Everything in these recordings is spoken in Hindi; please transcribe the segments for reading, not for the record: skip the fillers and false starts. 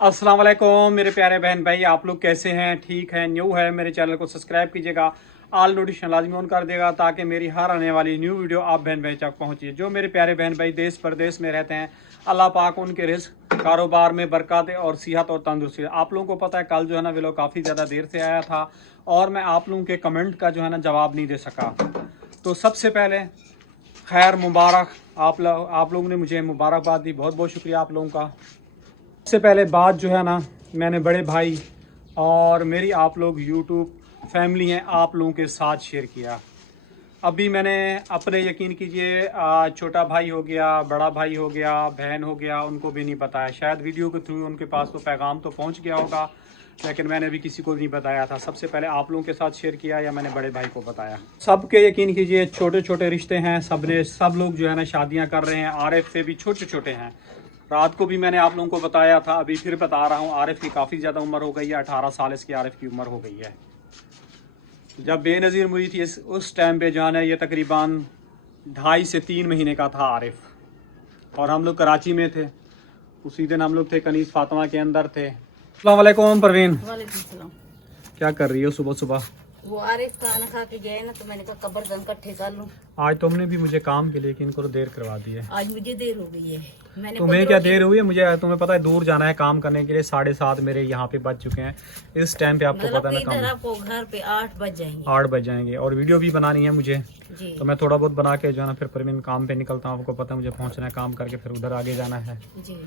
अस्सलाम वालेकुम मेरे प्यारे बहन भाई, आप लोग कैसे हैं? ठीक हैं? न्यू है मेरे चैनल को सब्सक्राइब कीजिएगा, ऑल नोटिफिकेशन लाजमी ऑन कर देगा ताकि मेरी हर आने वाली न्यू वीडियो आप बहन भाई तक पहुंचे। जो मेरे प्यारे बहन भाई देश परदेश में रहते हैं, अल्लाह पाक उनके रिस्क कारोबार में बरकत और सेहत और तंदुरुस्ती। आप लोगों को पता है कल जो है ना वीडियो काफ़ी ज़्यादा देर से आया था और मैं आप लोगों के कमेंट का जो है ना जवाब नहीं दे सका। तो सबसे पहले खैर मुबारक, आप लोगों ने मुझे मुबारकबाद दी, बहुत बहुत शुक्रिया आप लोगों का। सबसे पहले बात जो है ना, मैंने बड़े भाई और मेरी आप लोग यूट्यूब फैमिली हैं आप लोगों के साथ शेयर किया। अभी मैंने अपने यकीन कीजिए छोटा भाई हो गया, बड़ा भाई हो गया, बहन हो गया, उनको भी नहीं बताया। शायद वीडियो के थ्रू उनके पास तो पैगाम तो पहुंच गया होगा, लेकिन मैंने भी किसी को नहीं बताया था। सबसे पहले आप लोगों के साथ शेयर किया या मैंने बड़े भाई को बताया। सबके यकीन कीजिए छोटे छोटे रिश्ते हैं, सब लोग जो है ना शादियाँ कर रहे हैं। आरिफ से भी छोटे छोटे हैं। रात को भी मैंने आप लोगों को बताया था, अभी फिर बता रहा हूँ। आरिफ की काफ़ी ज़्यादा उम्र हो गई है, 18 साल इसकी आरिफ की उम्र हो गई है। जब बेनज़ीर हुई थी उस टाइम पे जाना, ये तकरीबन 2.5 से 3 महीने का था आरिफ, और हम लोग कराची में थे। उसी दिन हम लोग थे कनीस फातिमा के अंदर थे। अस्सलाम वालेकुम परवीन, वालेकुम सलाम। क्या कर रही हो सुबह सुबह? वो आरिफ खाना खा के गए ना, तो मैंने कहा कब्र गन इकट्ठे कर लूं। आज तुमने भी मुझे काम के लिए कि इनको तो देर करवा दी है। आज मुझे देर हो गई है। मैंने तुम्हें क्या देर हुई है? मुझे तुम्हें पता है दूर जाना है काम करने के लिए। 7:30 मेरे यहाँ पे बज चुके हैं। इस टाइम पे आपको पता है ना, आपको घर पे 8 बज जाएंगे। 8 बज जाएंगे और वीडियो भी बनानी है मुझे जी। तो मैं थोड़ा बहुत बना के जो है ना फिर परवीन काम पे निकलता हूँ। आपको पता है मुझे पहुँचना है काम करके, फिर उधर आगे जाना है। जी।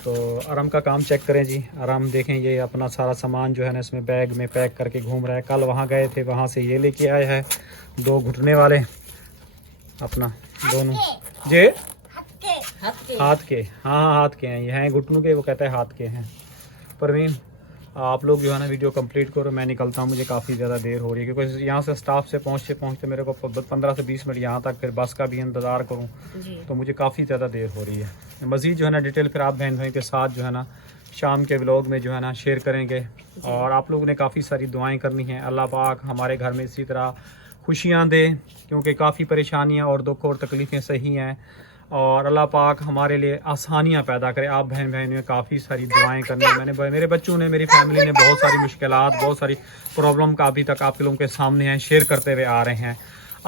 तो आराम का काम चेक करें जी। आराम देखें, ये अपना सारा सामान जो है ना इसमें बैग में पैक करके घूम रहा है। कल वहाँ गए थे, वहाँ से ये लेके आए हैं 2 घुटने वाले अपना दोनों जे हाथ के। हाँ हाथ के हैं, ये हैं घुटनों के, वो कहता है हाथ के हैं। परवीन आप लोग जो है ना वीडियो कंप्लीट करो, मैं निकलता हूँ। मुझे काफ़ी ज़्यादा देर हो रही है क्योंकि यहाँ से स्टाफ से पहुँचते मेरे को 15 से 20 मिनट यहाँ तक, फिर बस का भी इंतज़ार करूँ, तो मुझे काफ़ी ज़्यादा देर हो रही है। मज़ीद जो है ना डिटेल फिर आप बहन भाई के साथ जो है ना शाम के व्लॉग में जो है ना शेयर करेंगे। और आप लोगों ने काफ़ी सारी दुआएँ करनी हैं। अल्लाह पाक हमारे घर में इसी तरह खुशियाँ दे, क्योंकि काफ़ी परेशानियाँ और दुख और तकलीफ़ें सही हैं, और अल्लाह पाक हमारे लिए आसानियाँ पैदा करे। आप बहन में काफ़ी सारी दुआएं करनी है। मेरे बच्चों ने, मेरी फैमिली ने बहुत सारी मुश्किलात, बहुत सारी प्रॉब्लम का अभी तक आप लोगों के सामने हैं, शेयर करते हुए आ रहे हैं।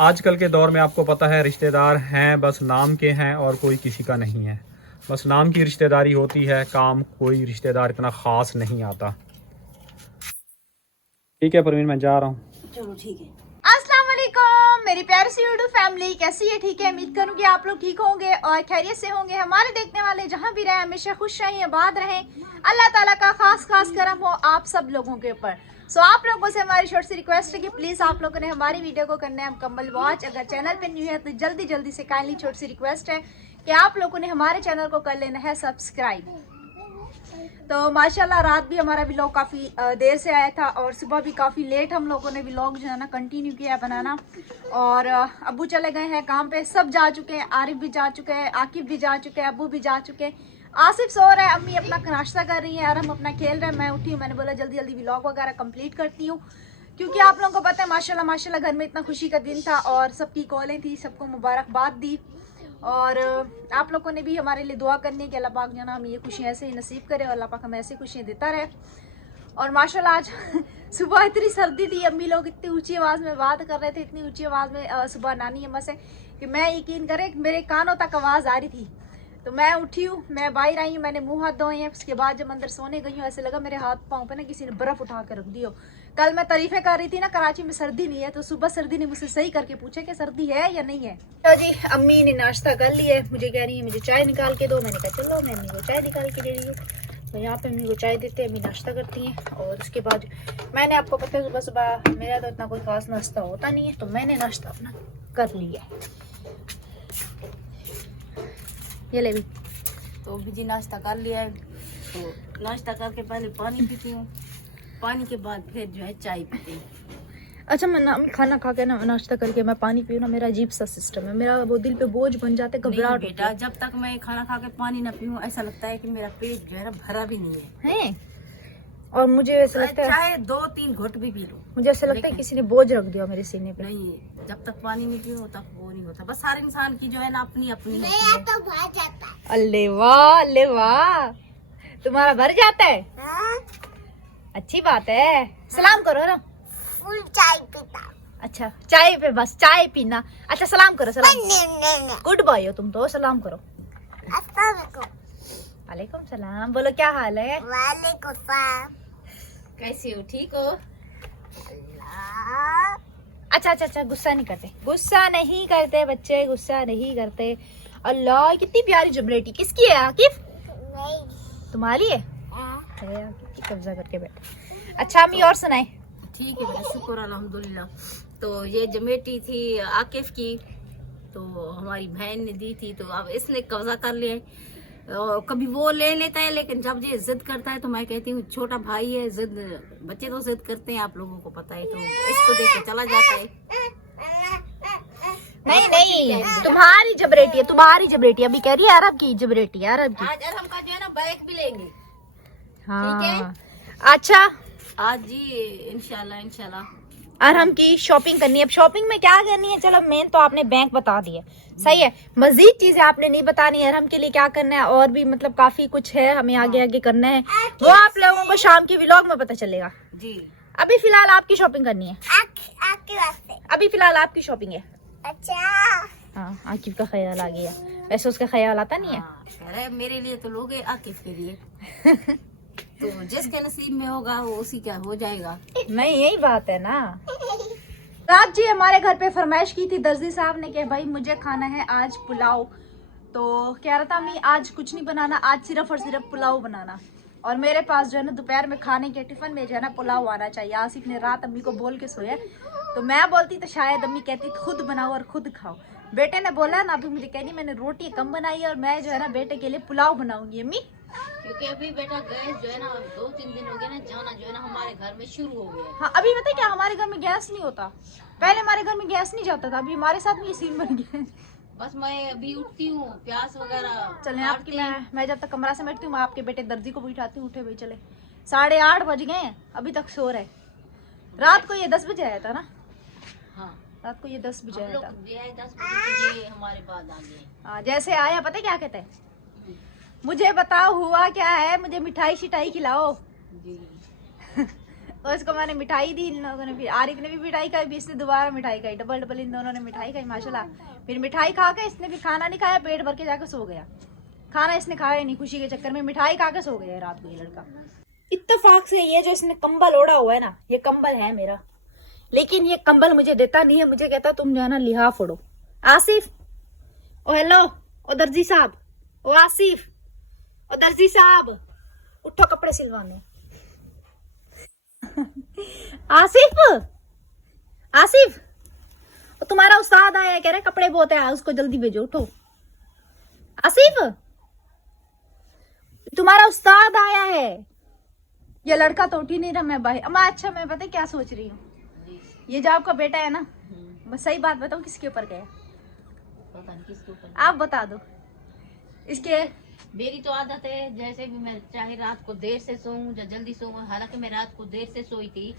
आजकल के दौर में आपको पता है रिश्तेदार हैं बस नाम के हैं और कोई किसी का नहीं है। बस नाम की रिश्तेदारी होती है, काम कोई रिश्तेदार इतना ख़ास नहीं आता। ठीक है परवीन, मैं जा रहा हूँ। चलो ठीक है। अस्सलाम वालेकुम मेरी प्यारी सी यूट्यूब फैमिली, कैसी है? ठीक है, उम्मीद करूंगी आप लोग ठीक होंगे और खैरियत से होंगे। हमारे देखने वाले जहां भी रहे हमेशा खुश रहें, आबाद रहें। अल्लाह ताला का खास करम हो आप सब लोगों के ऊपर। सो आप लोगों से हमारी छोटी सी रिक्वेस्ट है कि प्लीज़ आप लोगों ने हमारी वीडियो को करना है मुकम्मल वॉच। अगर चैनल पर न्यू है तो जल्दी से काइंडली छोटी सी रिक्वेस्ट है कि आप लोगों ने हमारे चैनल को कर लेना है सब्सक्राइब। तो माशाल्लाह रात भी हमारा व्लॉग काफ़ी देर से आया था और सुबह भी काफ़ी लेट हम लोगों ने व्लॉग जो है ना कंटिन्यू किया है बनाना। और अब्बू चले गए हैं काम पे, सब जा चुके हैं। आरिफ भी जा चुके हैं, आकिब भी जा चुके हैं, अब्बू भी जा चुके हैं। आसिफ सो रहा है, अम्मी अपना नाश्ता कर रही हैं और हम अपना खेल रहे हैं। मैं उठी हूँ, मैंने बोला जल्दी व्लॉग वगैरह कंप्लीट करती हूँ, क्योंकि आप लोगों को पता है माशाल्लाह घर में इतना खुशी का दिन था और सबकी कॉलें थी, सबको मुबारकबाद दी। और आप लोगों ने भी हमारे लिए दुआ करनी है कि अल्लाह पाक जो ना हमें ये खुशियाँ ऐसे ही नसीब करे और अल्लाह पाक हमें ऐसी खुशियाँ देता रहे। और माशाल्लाह आज सुबह इतनी सर्दी थी, अम्मी लोग इतनी ऊंची आवाज़ में बात कर रहे थे, इतनी ऊंची आवाज़ में सुबह नानी अम्मा से, कि मैं यकीन करें मेरे कानों तक आवाज़ आ रही थी। तो मैं उठी हूँ, मैं बाहर आई हूँ, मैंने मुँह हाथ धोए हैं। उसके बाद जब अंदर सोने गई हूँ ऐसे लगा मेरे हाथ पाँव पे ना किसी ने बर्फ़ उठा कर रख दी हो। कल मैं तारीफें कर रही थी ना कराची में सर्दी नहीं है, तो सुबह सर्दी ने मुझसे सही करके पूछे कि सर्दी है या नहीं है। तो जी अम्मी ने नाश्ता कर लिया है, मुझे कह रही है मुझे चाय निकाल के दो। मैंने कहा चलो मैं अम्मी को चाय निकाल के दे रही हूँ। तो यहाँ पे अम्मी को चाय देते हैं, अम्मी नाश्ता करती हैं। और उसके बाद मैंने, आपको पता है सुबह मेरा तो इतना कोई खास नाश्ता होता नहीं है, तो मैंने नाश्ता अपना कर लिया। ये ले भी तो अभी जी नाश्ता कर लिया है। तो नाश्ता करके पहले पानी पीती हूँ, पानी के बाद फिर जो है चाय पीती हूँ। अच्छा, मैं खाना खा के ना नाश्ता करके मैं पानी पीऊँ ना, मेरा अजीब सा सिस्टम है, मेरा वो दिल पे बोझ बन जाते, घबराहट बेटा, जब तक मैं खाना खा के पानी ना पीऊँ ऐसा लगता है कि मेरा पेट जो है ना भरा भी नहीं है। और मुझे ऐसा लगता है चाहे 2-3 घुट भी पी लो, मुझे ऐसा लगता है किसी ने बोझ रख दिया मेरे सीने पे। नहीं, जब तक पानी नहीं पीओ तब वो नहीं होता। बस हर इंसान की जो है ना अपनी अपनी होती है। अल्ले वाह अल्ले वाह, तुम्हारा भर जाता है? अच्छी बात है। सलाम करो ना। फुल चाय पीता। अच्छा चाय पे बस चाय पीना। अच्छा सलाम करो। सलाम। गुड बॉय हो तुम तो, सलाम करो। वालेकुम सलाम। बोलो क्या हाल है? वालेकुम सलाम। कैसी हो? ठीक हो? अच्छा अच्छा अच्छा, गुस्सा नहीं करते, गुस्सा नहीं करते बच्चे, गुस्सा नहीं करते। अल्लाह कितनी प्यारी जुबलेटी, किसकी है आकिफ? तुम्हारी है? अरे यार, कितनी कब्जा करके बैठे। अच्छा अम्मी और सुनाए? ठीक है बेटा, शुक्र अल्हम्दुलिल्लाह। तो ये जमेटी थी आकिफ की, तो हमारी बहन ने दी थी, तो अब इसने कब्जा कर लिया है। और कभी वो ले लेता है, लेकिन जब ये जिद करता है तो मैं कहती हूँ छोटा भाई है, जिद बच्चे तो जिद करते हैं, आप लोगों को पता है, तो इसको देख के चला जाता है। नहीं नहीं, तुम्हारी जबरेटी है, तुम्हारी जबरेटी। अभी कह रही है अरब की जबरेटी, अरब की। आज हम का जो है ना बैग भी लेंगे। हाँ ठीक है? अच्छा, आज जी इंशाल्लाह इंशाल्लाह। अरहम की शॉपिंग करनी है। अब शॉपिंग में क्या करनी है? चलो मेन तो आपने बैंक बता दिया, सही है। मजीद चीजें आपने नहीं बतानी है, अरहम के लिए क्या करना है, और भी मतलब काफी कुछ है हमें आगे आगे करना है, वो आप लोगों को शाम की व्लॉग में पता चलेगा जी। अभी फिलहाल आपकी शॉपिंग करनी है। आपके वास्ते। अभी फिलहाल आपकी शॉपिंग है। अच्छा। हाँ, आकिफ का ख्याल आ गया, वैसे उसका ख्याल आता नहीं है। हाँ, कह रहे मेरे लिए तो लोगे, आकिफ के लिए तो जिसके नसीब में होगा वो उसी का हो जाएगा। नहीं यही बात है ना। रात जी हमारे घर पे फरमाइश की थी दर्जी साहब ने कि भाई मुझे खाना है आज पुलाव, तो कह रहा था मैं आज कुछ नहीं बनाना, आज सिर्फ और सिर्फ पुलाव बनाना। और मेरे पास जो है ना दोपहर में खाने के टिफिन में जो है ना पुलाव आना चाहिए। आसिफ ने रात अम्मी को बोल के सोया, तो मैं बोलती तो शायद अम्मी कहती खुद बनाओ और खुद खाओ। बेटे ने बोला ना, अभी मुझे कहनी मैंने रोटी कम बनाई और मैं जो है ना बेटे के लिए पुलाव बनाऊंगी अम्मी, क्योंकि अभी बेटा गैस जो है ना 2-3 दिन हो गए ना, जाना जो है ना हमारे घर में शुरू हो गया। हाँ अभी पता है क्या, हमारे घर में गैस नहीं होता, पहले हमारे घर में गैस नहीं जाता था, अभी हमारे साथ में ये सीन बन गया है। बस मैं अभी उठती हूँ, प्याज वगैरह चले आपकी, मैं जब तक कमरा से बैठती हूँ मैं आपके बेटे दर्जी को बिठाती हूँ। उठे भाई चले, 8:30 बज गए हैं, अभी तक सो रहे। रात को ये 10 बजे आया था ना? हाँ, रात को ये 10 बजे आया था। 10 बजे हमारे बाद आ गए। हाँ, जैसे आया पता है क्या कहते हैं, मुझे बताओ हुआ क्या है, मुझे मिठाई शिठाई खिलाओ जी। तो इसको मैंने मिठाई दी, इन लोगों ने भी, आरिफ ने भी मिठाई खाई, भी इसने दोबारा मिठाई खाई, डबल डबल इन दोनों ने मिठाई खाई माशाल्लाह। फिर मिठाई खा के इसने भी खाना नहीं खाया, पेट भर के जाकर सो गया। खाना इसने खाया नहीं, खुशी के चक्कर में मिठाई खा के सो गया रात को ये लड़का। इत्तेफाक से ये जो इसने कंबल ओढ़ा हुआ है ना, ये कंबल है मेरा, लेकिन ये कंबल मुझे देता नहीं है, मुझे कहता तुम जो है ना लिहाफ ओढ़ो। आसिफ, ओ हेलो, ओ दर्जी साहब, ओ आसिफ, ओ दर्जी साहब, उठो कपड़े सिलवाने। आसिफ, आसिफ, तुम्हारा उस्ताद आया है, कह रहे कपड़े बहुत है, उसको जल्दी भेजो, उठो। आसिफ, तुम्हारा उस्ताद आया है। ये लड़का तो उठ ही नहीं रहा। मैं भाई अम्मा, अच्छा मैं पता क्या सोच रही हूँ, ये जो आपका बेटा है ना, बस सही बात बताओ किसके ऊपर गया? पता नहीं किसके ऊपर। आप बता दो। इसके मेरी तो आदत है, जैसे भी मैं चाहे रात को देर से सोऊं या जल्दी सोऊं, हालांकि मैं रात को देर से सोई थी,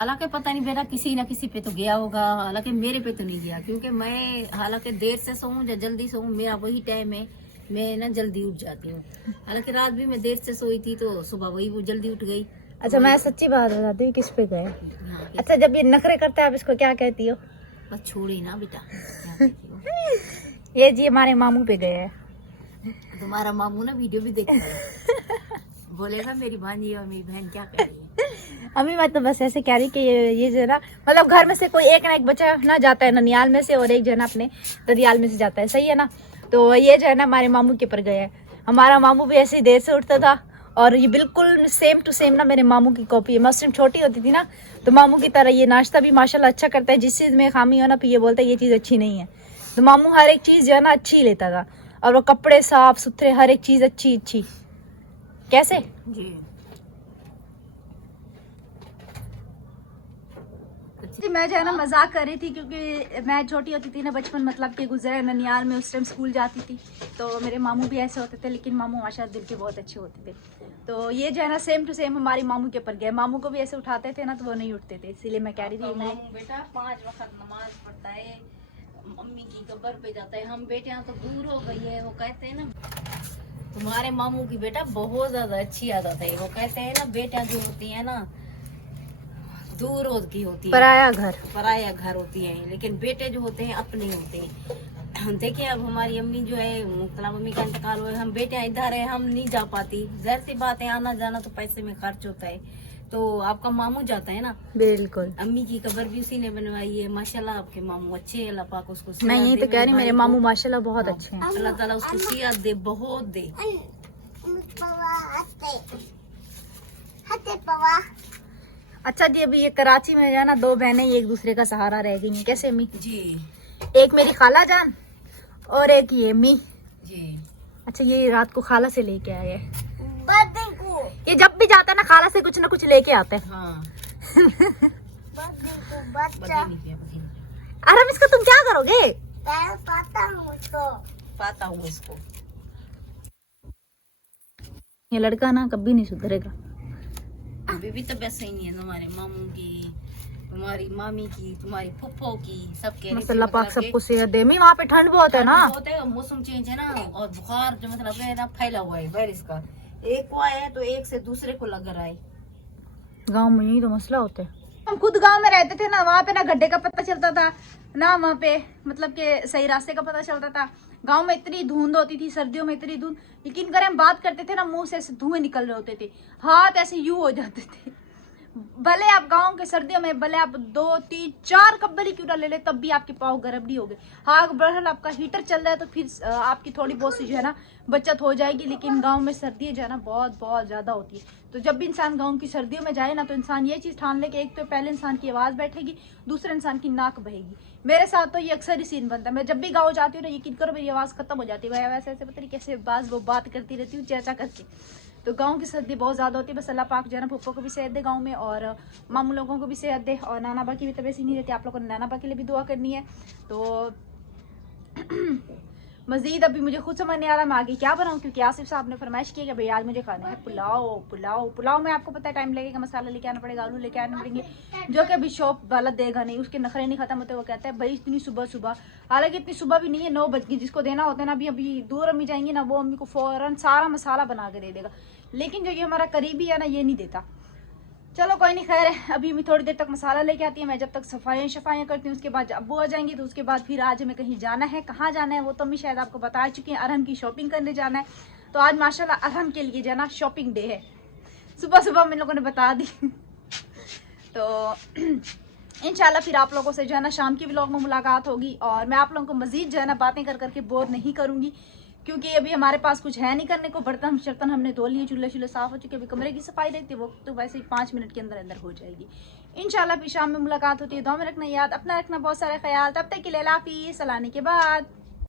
हालांकि पता नहीं बेटा किसी ना किसी पे तो गया होगा, हालांकि मेरे पे तो नहीं गया, क्योंकि मैं हालांकि देर से सोऊं या जल्दी सोऊं मेरा वही टाइम है, मैं ना जल्दी उठ जाती हूँ। हालांकि रात भी मैं देर से सोई थी तो सुबह वही वो जल्दी उठ गई। अच्छा मैं सच्ची बात बताती हूँ किस पे गए। हाँ, अच्छा जब ये नखरे करता है आप इसको क्या कहती हो? बस छोड़ी ना बेटा, क्या कहती हो? ये जी हमारे मामू पे गए हैं। तुम्हारा मामू ना वीडियो भी देखता है, बोलेगा मेरी भांजी और मेरी बहन क्या कर रही है। अभी मैं तो बस ऐसे कह रही कि ये जो है ना, मतलब घर में से कोई एक ना एक बच्चा ना जाता है ननियाल में से, और एक जो है ना अपने ददियाल में से जाता है, सही है ना? तो ये जो है ना हमारे मामू के पर गए हैं। हमारा मामू भी ऐसे ही देर से उठता था, और ये बिल्कुल सेम टू सेम ना मेरे मामू की कॉपी है। मैं उस टाइम छोटी होती थी ना, तो मामू की तरह ये नाश्ता भी माशाल्लाह अच्छा करता है, जिस चीज़ में खामी हो ना फिर ये बोलता है ये चीज़ अच्छी नहीं है। तो मामू हर एक चीज़ जो है ना अच्छी लेता था, और वो कपड़े साफ सुथरे, हर एक चीज़ अच्छी अच्छी। कैसे जी मैं जो है ना मजाक कर रही थी, क्योंकि मैं छोटी होती थी ना, बचपन मतलब के गुजरे ननियाल में, उस टाइम स्कूल जाती थी, तो मेरे मामू भी ऐसे होते थे, लेकिन मामू माशाल्लाह दिल के बहुत अच्छे होते थे। तो ये जो है ना सेम टू सेम हमारी मामू के पर गए। मामू को भी ऐसे उठाते थे ना तो वो नहीं उठते थे, इसीलिए मैं कह रही थी मैं बेटा 5 वक्त नमाज पढ़ता है, मम्मी की कब्र पे जाता है। हम बेटियां तो दूर हो गई है, वो कहते हैं ना तुम्हारे मामू की बेटा बहुत ज्यादा अच्छी आदत है। वो कहते हैं ना, बेटियां जो होती है ना दूर की होती है, पराया घर होती है, लेकिन बेटे जो होते हैं अपने होते हैं। देखिए अब हमारी अम्मी जो है, मुख्तला मम्मी का इंतकाल हुआ है, हम बेटियां इधर है, हम नहीं जा पाती। जाहिर सी बात है, आना जाना तो पैसे में खर्च होता है। तो आपका मामू जाता है ना। बिल्कुल। अम्मी की कब्र भी उसी ने बनवाई है। माशाल्लाह आपके मामू अच्छे हैं, अल्लाह पाक उसको मैं यही तो कह रही हूँ, मेरे मामू माशाल्लाह बहुत अच्छे हैं। अल्लाह ताला उसको सियात दे, बहुत दे। पवा हते पवा। अच्छा जी, अभी ये कराची में जो है ना, दो बहनें एक दूसरे का सहारा रह गई हैं। कैसे अम्मी? जी एक मेरी खाला जान और एक ये अम्मी जी। अच्छा, ये रात को खाला से लेके आए हैं। बर्थडे को ये जब भी जाता है ना, खाला से कुछ ना कुछ लेके आते हैं। हाँ बर्थडे को बच्चा बधी नहीं किया, बधी नहीं किया। अरम, इसका तुम क्या करोगे? मैं पता हूँ उसको। पाता हूँ इसको। ये लड़का ना कभी नहीं सुधरेगा। अभी भी तबीयत सही नहीं है तुम्हारे मामू की, तुम्हारी मामी की, तुम्हारी फुफ्फो की, सबके। मसल्ला पाक सबको सेहत दे। मैं वहाँ पे ठंड बहुत है ना। होता है, मौसम चेंज है ना, और बुखार जो मतलब है ना फैला हुआ है वायरस का। एक को आया है तो एक से दूसरे को लग रहा है। गांव में यही तो मसला होता है। हम खुद गांव में रहते थे ना, वहाँ पे ना गड्ढे का पता चलता था ना, वहाँ पे मतलब के सही रास्ते का पता चलता था। गांव में इतनी धुंध होती थी, सर्दियों में इतनी धुंध, यकीन करें हम बात करते थे ना, मुंह से ऐसे धुएं निकल रहे होते थे, हाथ ऐसे यूं हो जाते थे। भले आप गांव के सर्दियों में भले आप 2 3 4 कब्बल ही क्यों ना ले ले, तब भी आपके पाँव गर्म नहीं होंगे। हाँ, बहरहाल आपका हीटर चल रहा है तो फिर आपकी थोड़ी बहुत सी जो है ना बचत हो जाएगी, लेकिन गांव में सर्दियाँ जो है ना बहुत बहुत ज़्यादा होती है। तो जब भी इंसान गांव की सर्दियों में जाए ना, तो इंसान ये चीज़ ठान ले कि एक तो पहले इंसान की आवाज़ बैठेगी, दूसरे इंसान की नाक बहेगी। मेरे साथ तो ये अक्सर ही सीन बनता है। मैं जब भी गाँव जाती हूँ ना, यकीन करो मेरी आवाज़ खत्म हो जाती है। वैसे ऐसे पता नहीं कैसे वो बात करती रहती हूँ चर्चा करके। तो गांव की सर्दी बहुत ज़्यादा होती है। बस अल्लाह पाक जो है ना पप्पो को भी सेहत दे गांव में, और मामू लोगों को भी सेहत दे, और नाना बा की भी तबीयत नहीं रहती। आप लोगों ने नाना बा के लिए भी दुआ करनी है। तो मज़ीद अभी मुझे खुद समझ नहीं आ रहा मैं आगे क्या बनाऊँ, क्योंकि आसिफ साहब ने फरमाइश की कि भाई आज मुझे खाना है पुलाव। पुलाव में आपको पता है टाइम लगेगा, मसाला लेके आना पड़ेगा, आलू लेके आने पड़ेंगे, जो कि अभी शॉप वाला देगा नहीं, उसके नखरे नहीं खत्म होते। वो कहता है भाई इतनी सुबह, हालांकि इतनी सुबह भी नहीं है, 9 बज गई। जिसको देना होता है ना, अभी दूर अम्मी जाएंगी ना, वो अम्मी को फौरन सारा मसाला बना के दे देगा। लेकिन जो ये हमारा करीबी है ना, ये नहीं देता। चलो कोई नहीं, खैर है। अभी मैं थोड़ी देर तक मसाला लेके आती है, मैं जब तक सफाइयाँ करती हूँ, उसके बाद अब्बू आ जाएंगे, तो उसके बाद फिर आज हमें कहीं जाना है। कहाँ जाना है वो तो मैं शायद आपको बता चुकी हैं, अरहम की शॉपिंग करने जाना है। तो आज माशाल्लाह अरहम के लिए जाना शॉपिंग डे है, सुबह हम लोगों ने बता दी। तो इंशाल्लाह फिर आप लोगों से जो है ना शाम की व्लॉग में मुलाकात होगी, और मैं आप लोगों को मजीद जो है ना बातें करके बोर नहीं करूँगी, क्योंकि अभी हमारे पास कुछ है नहीं करने को। बर्तन शर्तन हमने धो लिए, चूल्हे साफ हो चुके। अभी कमरे की सफाई रहती है, वो तो वैसे ही 5 मिनट के अंदर हो जाएगी। इंशाल्लाह फिर शाम में मुलाकात होती है। दुआ में रखना याद, अपना रखना बहुत सारा ख्याल। तब तक के लिए अल्लाह हाफिज़, सलाने के बाद।